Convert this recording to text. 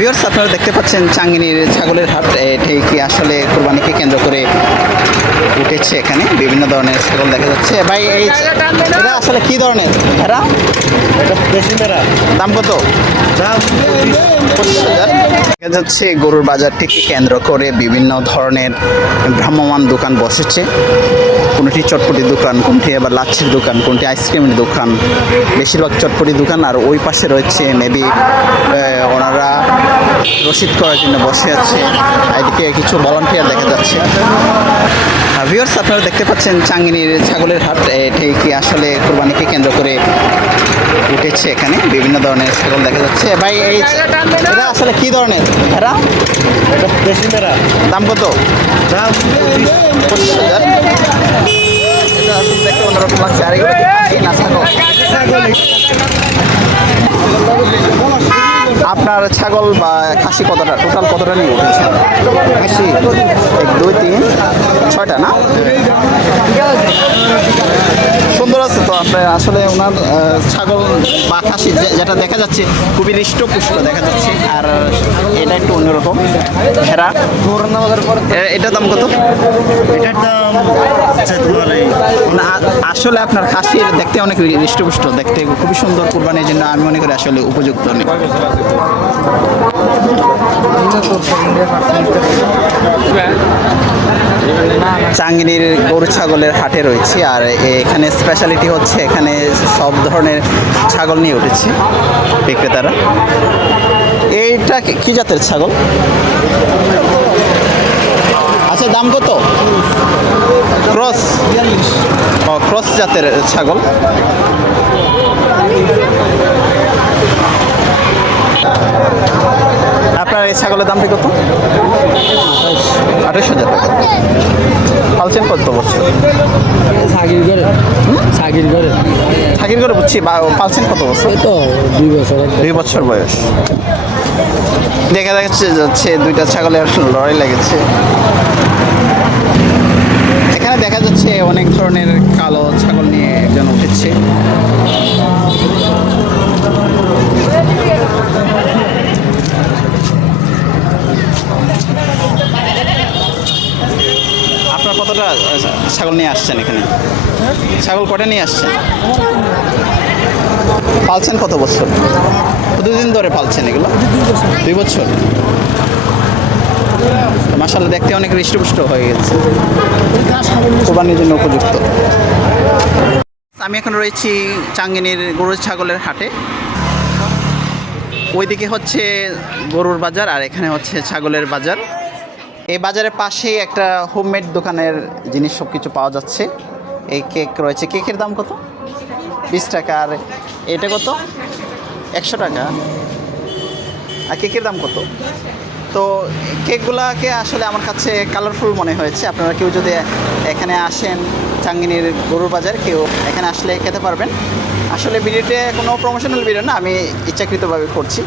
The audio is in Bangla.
ভিউয়ার্স আপনারা দেখতে পাচ্ছেন চাঙ্গিনীর ছাগলের হাট কি আসলে কোরবানিকে কেন্দ্র করে উঠেছে এখানে, বিভিন্ন ধরনের ছাগল দেখা যাচ্ছে। ভাই, এই এটা আসলে কি ধরনের? এরা? দেশি মেরা দাম কত দেখা যাচ্ছে গরুর বাজারটিকে কেন্দ্র করে বিভিন্ন ধরনের ভ্রাম্যমান দোকান বসেছে। কোনটি চটপটি দোকান, কোনটি আবার লাচ্ছির দোকান, কোনটি আইসক্রিমের দোকান। বেশিরভাগ চটপটি দোকান আর ওই পাশে রয়েছে মেবি ওনারা রসিদ করার জন্য বসে আছে। এদিকে কিছু ভলান্টিয়ার দেখা যাচ্ছে। ভিউয়ার্স আপনারা দেখতে পাচ্ছেন চাঙ্গিনীর ছাগলের হাট। এটি আসলে কোরবানিকে কেন্দ্র করে উঠেছে এখানে। বিভিন্ন ধরনের ছাগল দেখা যাচ্ছে। ভাই, এই আসলে কি ধরনের? এরা দেশি মেরা দাম কত? দাম পঁচিশ হাজার। এটা আসলে দেখতে অন্যরকম লাগছে। আর এগুলো না আপনার ছাগল বা খাসি কতটা? টোটাল কতটা নিয়ে খাসি? এক দুই তিন ছয়টা না সুন্দর আছে তো আপনার আসলে ওনার ছাগল বা খাসি যে- যেটা দেখা যাচ্ছে খুবই হৃষ্টপুষ্ট দেখা যাচ্ছে। আর এটা একটু অন্যরকম এ- এটার দাম কত? এটার দাম না আসলে আপনার খাসির দেখতে অনেক হৃষ্টপুষ্ট দেখতে খুবই সুন্দর কোরবানির জন্য আমি মনে করি আসলে উপযুক্ত অনেক। চাঙ্গিনীর গরু ছাগলের হাটে রয়েছে আর এখানে স্পেশালিটি হচ্ছে এখানে সব ধরনের ছাগল নিয়ে উঠেছে বিক্রেতারা। এইটা কি- জাতের ছাগল? আচ্ছা দাম কত? ক্রস। ক্রস জাতের ছাগল। আপনার এই ছাগলের দামটি কত? আঠাশ হাজার টাকা। পালছেন কত বছর? করে করে থাকির করে বুঝছি পালছেন কত বছর? তো দুই বছর দুই বছর বয়স। দেখা যাচ্ছে যাচ্ছে দুইটা ছাগলের লড়াই লেগেছে। এখানে দেখা যাচ্ছে অনেক ধরনের কালো ছাগল কতটা ছাগল নিয়ে আসছেন এখানে? ছাগল কটা নিয়ে আসছেন? পালছেন কত বছর? কতদিন ধরে পালছেন এগুলো? দুই বছর? মাসাল্লাহ দেখতে অনেক হৃষ্টপুষ্ট হয়ে গেছে। কোরবানির জন্য উপযুক্ত। আমি এখন রয়েছি চাঙ্গিনীর গরু ছাগলের হাটে। ওইদিকে হচ্ছে গরুর বাজার আর এখানে হচ্ছে ছাগলের বাজার। এই বাজারের পাশেই একটা হোমমেড দোকানের জিনিস সব কিছু পাওয়া যাচ্ছে। এই কেক রয়েছে। কেকের দাম কত? বিশ টাকা। আর এটা কত? একশো টাকা। আর কেকের দাম কত? তো কেকগুলাকে আসলে আমার কাছে কালারফুল মনে হয়েছে। আপনারা কেউ যদি এখানে আসেন চাঙ্গিনীর গরুর বাজার, কেউ এখানে আসলে খেতে পারবেন। আসলে ভিডিওতে কোনো প্রমোশনাল ভিডিও না, আমি ইচ্ছাকৃতভাবে করছি।